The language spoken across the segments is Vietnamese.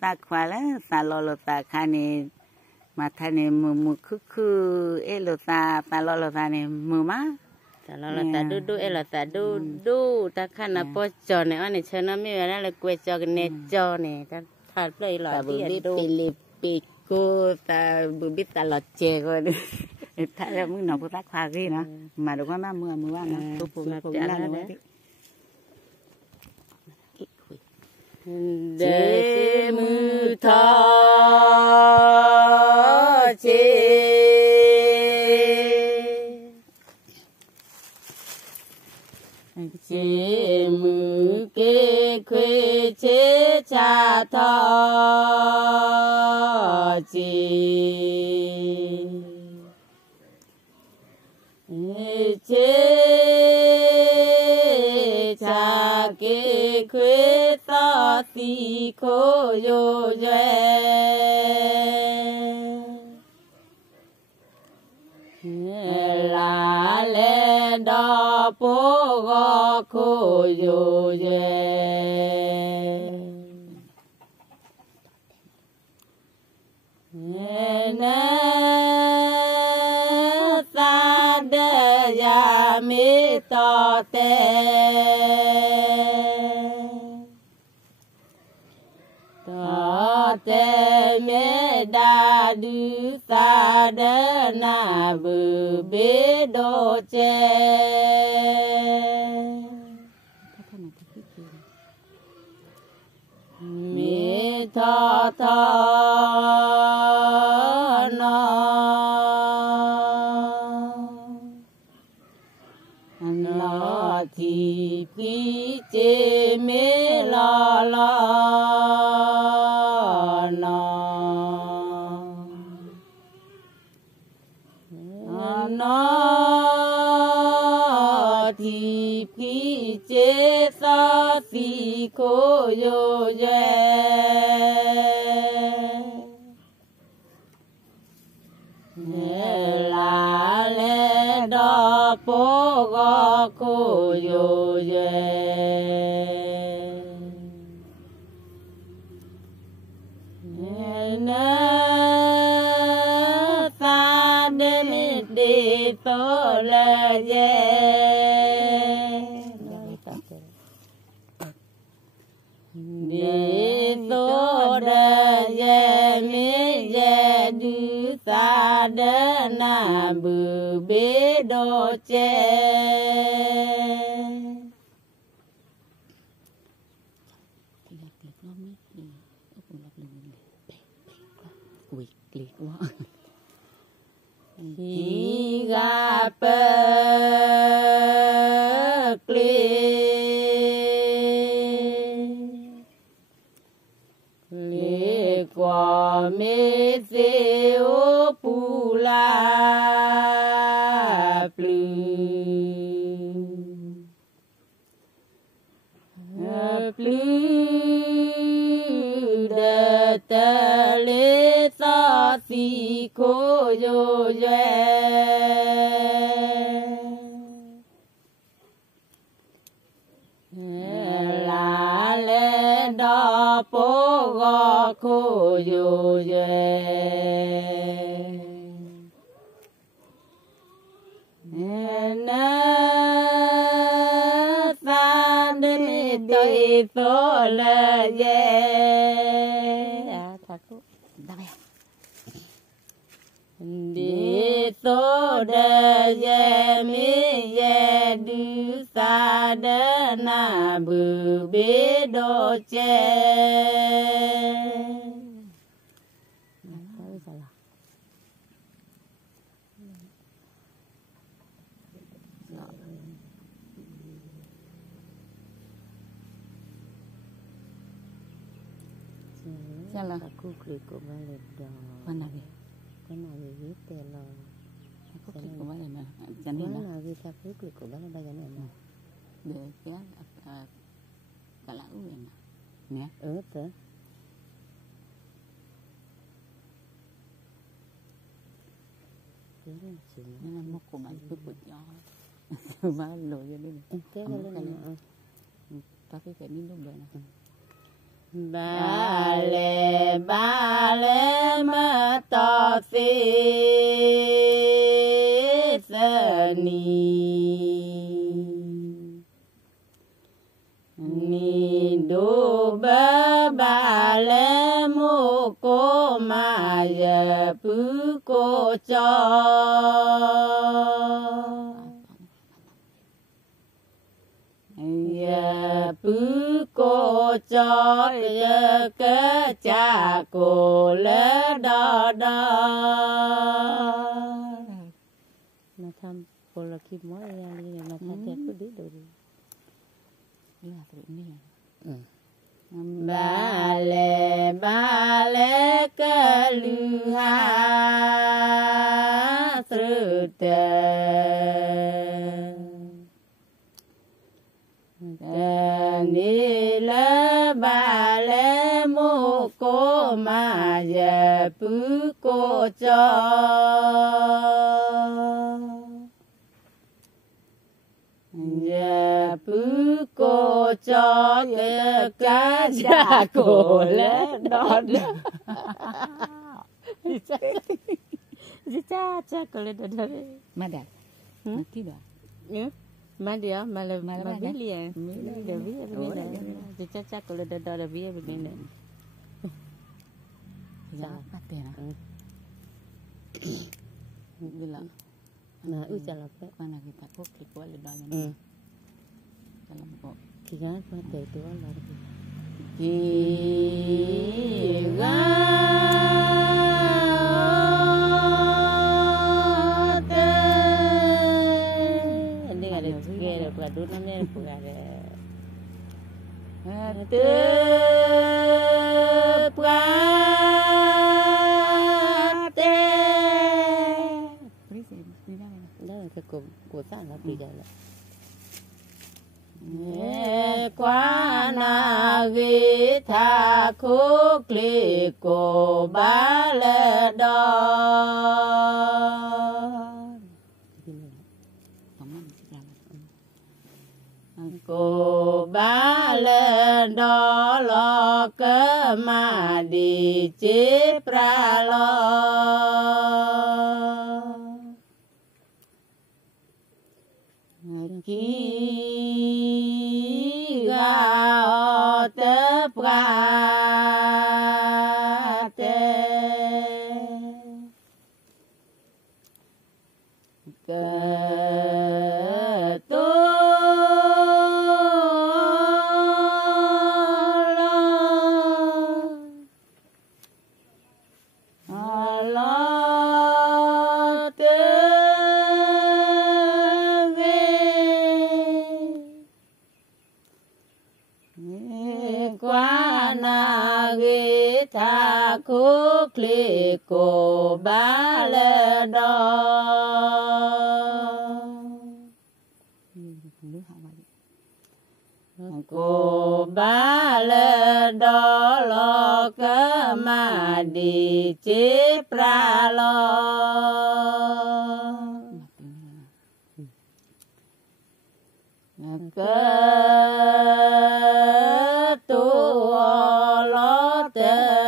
ta khoa lá ta lo ta khai này mà thay này mù khứ ấy lo ta lo ta này mù má ta lo ta đu ấy là ta đu ta khai là po cho này anh này chơi nó mới là là quay cho cái nét cho này ta thật đây là biết bị cô ta biết ta lọt chè rồi ta là muốn nói cô ta khoa gì nữa mà được quá mưa ăn nó phụ ra đấy để mưa thọ chê chê mưa kê khuê chê cha thọ chê chê cha kê khuê ta si khô yo duyên là lên đó bố gò khô yo duyên ta đỡ ya mi to te me da du sa đỡ na bự bê đô che mi tho nó thì khi chê mê lo nó thì khi chê sa si khô yo duyên là lẽ đó bố gò khô yo duyên ta để tô là để tô là mi du sa đỡ na bự bê đô che khi gặp lê quả mê xê ô pu la plư đờ tờ lê sa si khô yo duyên là lẽ đó bố gò khô yo duyên ta để tô là để tô đờ mi du sa đỡ na bự bê đô che chả là aku klik của ba lần đó con nào về viết tên là có klik của ba lần nè chẳng nó nên là vì ta klik của ba lần này nè để cái cả lão vậy nè thế nên là một của bạn cứ bự nhỏ ba lội ra đi thế cái lên ta cái đi lúc đấy nè ba lê ba lê mà to xí sơ ni đô ba lê mô cô mà giờ bứ cô cho giờ bứ cô cho giờ cái cha cô lỡ đó đó mà thăm cô là khi mới ra đi mà thăm cái cứ đi rồi đi là tự nhiên ba lê cơ lư ha sư ni lê ba lê mô cô mà giờ bứ cô cho giờ bứ cô cho cá cha cô lẽ đó cha cô lẽ đó mà đã mà tí đó mà dia mà biết liền biết biết cha cô lẽ đó là biết bên này sao bắt tiền à như là nah ucap lah mana kita kok klik wala doanya dalam kok tiga pada itu lah tiga ini ada tiga ada padu namanya pugare của ta là bây giờ là qua na ghi tha khúc li cô ba lê đó cô ba lê đó lo cơ mà đi chế pra lo khi ga tép ga tê cơ tô lo tê qua na ghi tha khúc li cô ba lê đó cô ba lê đó lo cơ mà đi chế pra lo cơ tu lo tê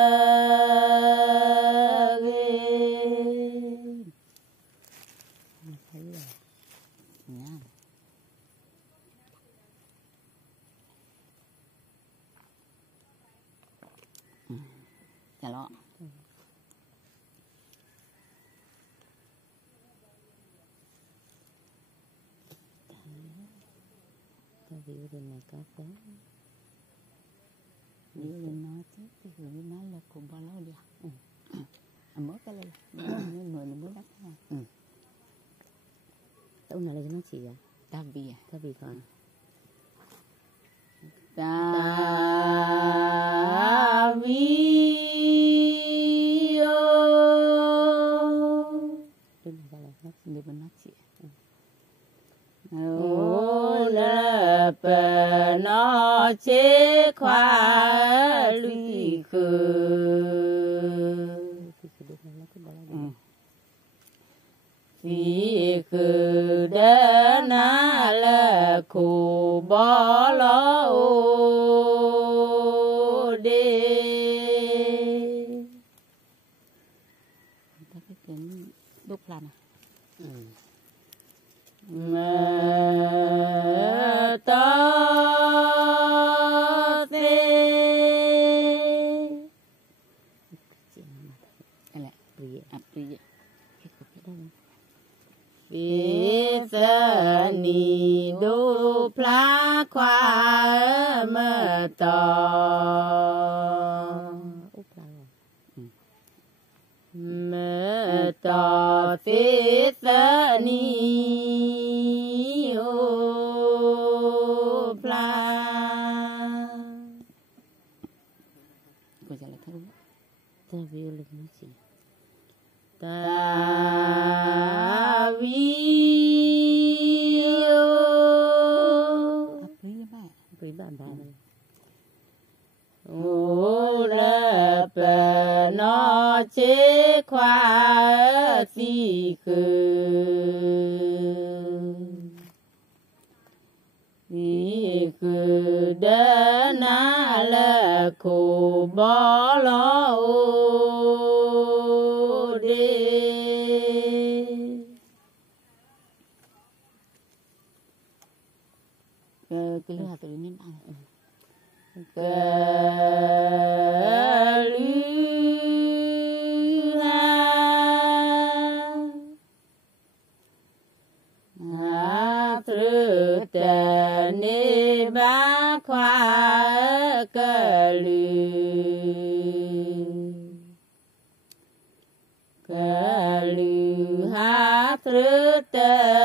chả lo ví dụ này có ví dụ nó chứ ví dụ nó là cùng bao lâu đi mới cái này nên người nó mới đắt ha tao nào là nó chỉ à ta vì còn ta vì để bên nó chị ô là bờ nó chế khoa lụy khứ vì khứ đỡ na là khu bỏ lo ô đê plan à mơ to thế đây là tùy phía giờ ni đô pla khoa mơ to mơ to phía giờ ni ô pla cô giờ là thâu ta vi lực gì ta vi với bạn ô là bờ nó chế khoa gì khứ đỡ na là khổ bỏ lo ô đê cái lừa tự nhiên bằng cái lừa trừ tề ni ba khoa cái lừa ha trừ tề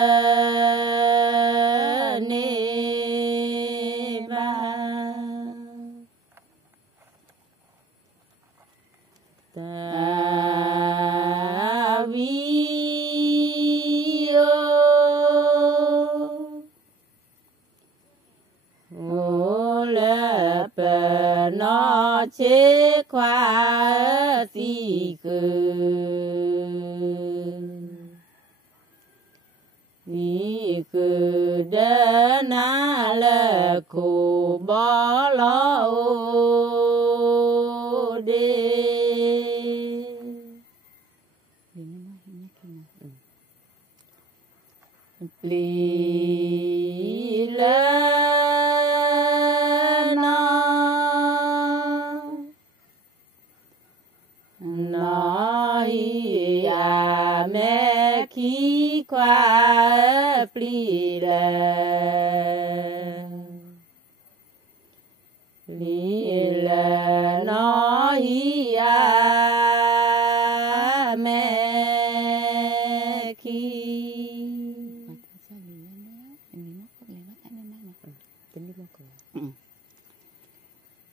nó chế khoa gì khứ đỡ na là khổ bỏ lo ô đê lì lơ mẹ khi qua pli là nói mẹ khi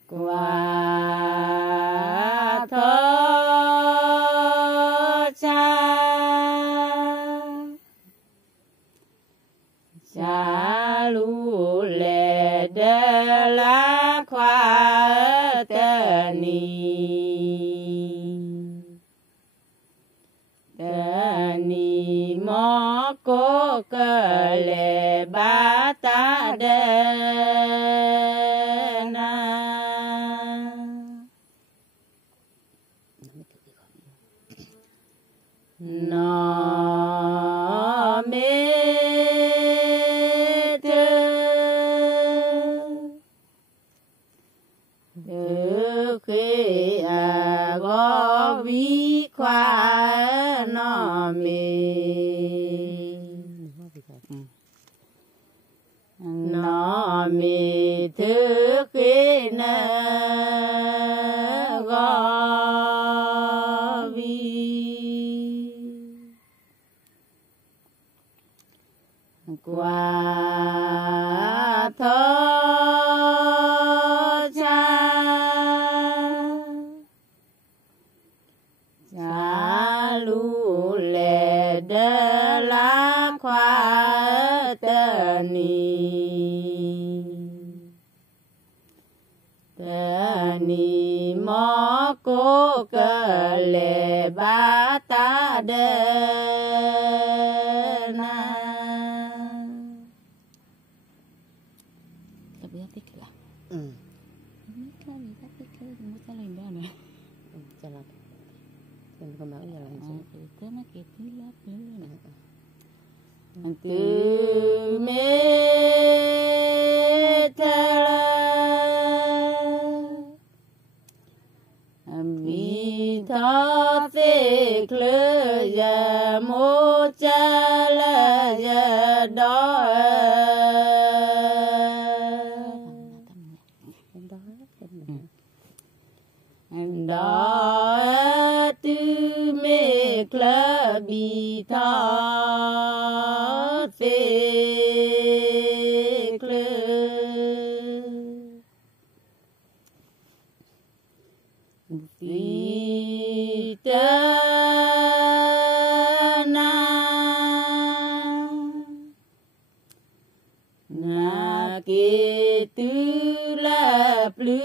qua thơ cha lu lệ đê la khoa tê ni mò cô cơ lệ ba ta đê na nó mê khi có bí khoa nó mì thứ khi nó có bí qua thơ lu lệ đê la khoa tê ni mò cô cơ lệ ba ta đê na tapi hati kela ini tapi kela mau jalan dah nih jalan dan kemarin jalan itu nak cái thứ lát nữa nè từ mê thà vì thọ thế klơ ya mô cha la ya đó đó tư mê klơ bi thọ thế klơ si ta na ke tu la plu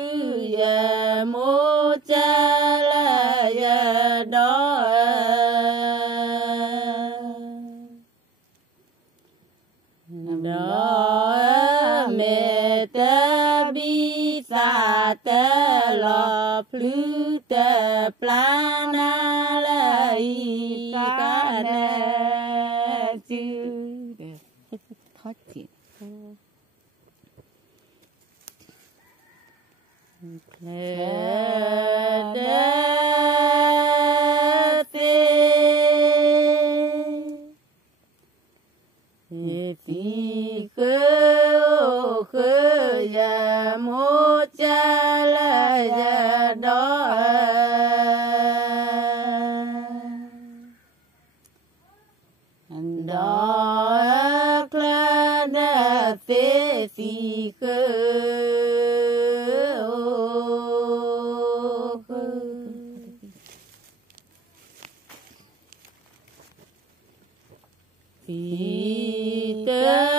ya mo cha la ya đó đó mẹ ta bi sa ta lo plu ta plana la i ka na chứ thoát chuyện thì khơ khơ ya mô cha la ya đó đó là đã thế thì khơ thì ta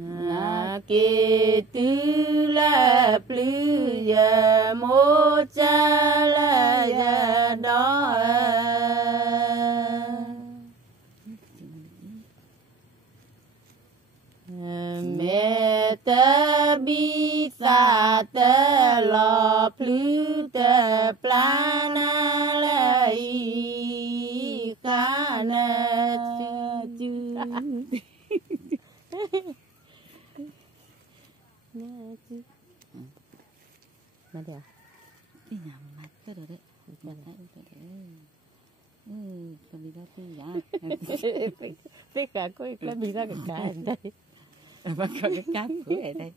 na ke tu la plu ya mo cha la ya đó mẹ ta bi sa ta lo plu ta plana la i ka na chu mà được cái nhà mặt cái đó đấy mặt đấy cái đấy còn đi ra cái giá biết cả có cái bị ra cái cá ở đây và có cái cá của ở đây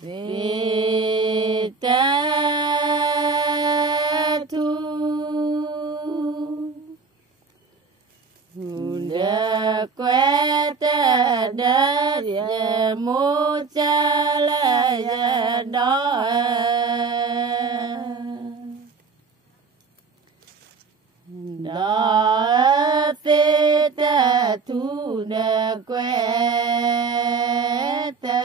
về ta thu đã quét ta đã ya mô cha la ya đó đó phê ta thu đã quét ta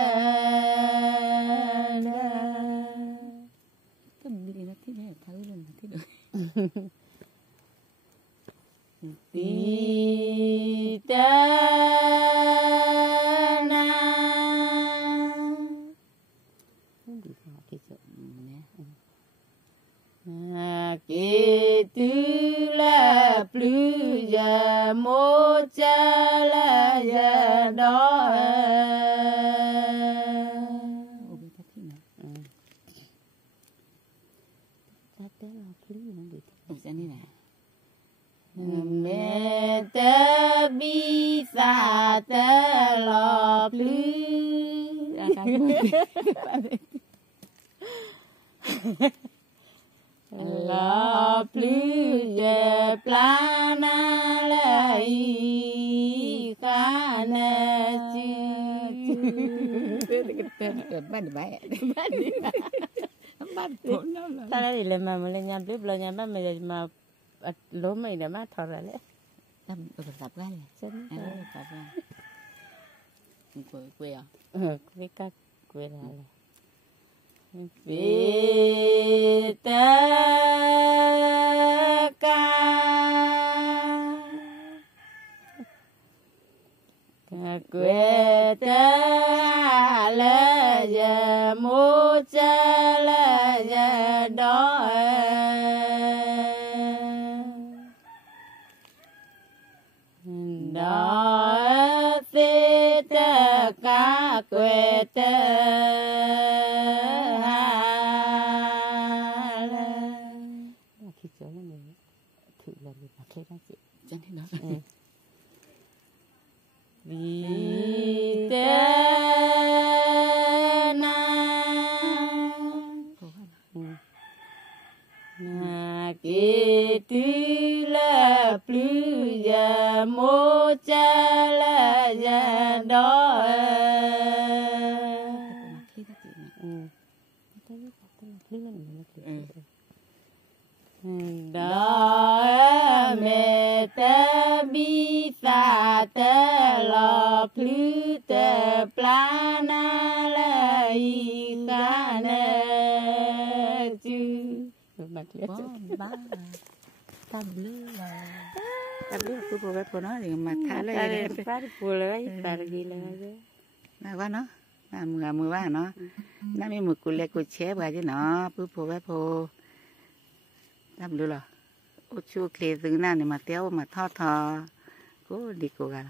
cái mình nó thế này thử lên thế được si ta na na ke tu la plu ya mo cha la ya đó mẹ ta bi sa ta lo plu lo plu ya plana la i ka na chu ban bãi ban phun nó ta đây là mà lên nhà bếp lo nhà mà lố mày đã mát thọ rồi đấy tâm được tập gan này chân tập gan quê à với các quê là vì ta ca quê ta là giờ mua cha là giờ đó đó thế ta cả quê ta khi chỗ này thử là được mà thế đó chị chân thế đó vì thế na que tu la plus ya mo cha la ya đó đó mẹ ta bi sa ta lo plus ta plana la i kana chu ba tam lư cứ bố bé nó thì mà thả lên phát phụ lấy phát gì lấy là quá nó là mưa quá nó nó mới mực cùi lẹ cùi chế vào chứ nó cứ bố bé bố tam lư là ô chua kề từ nào này mà téo mà thò cố đi cố gắng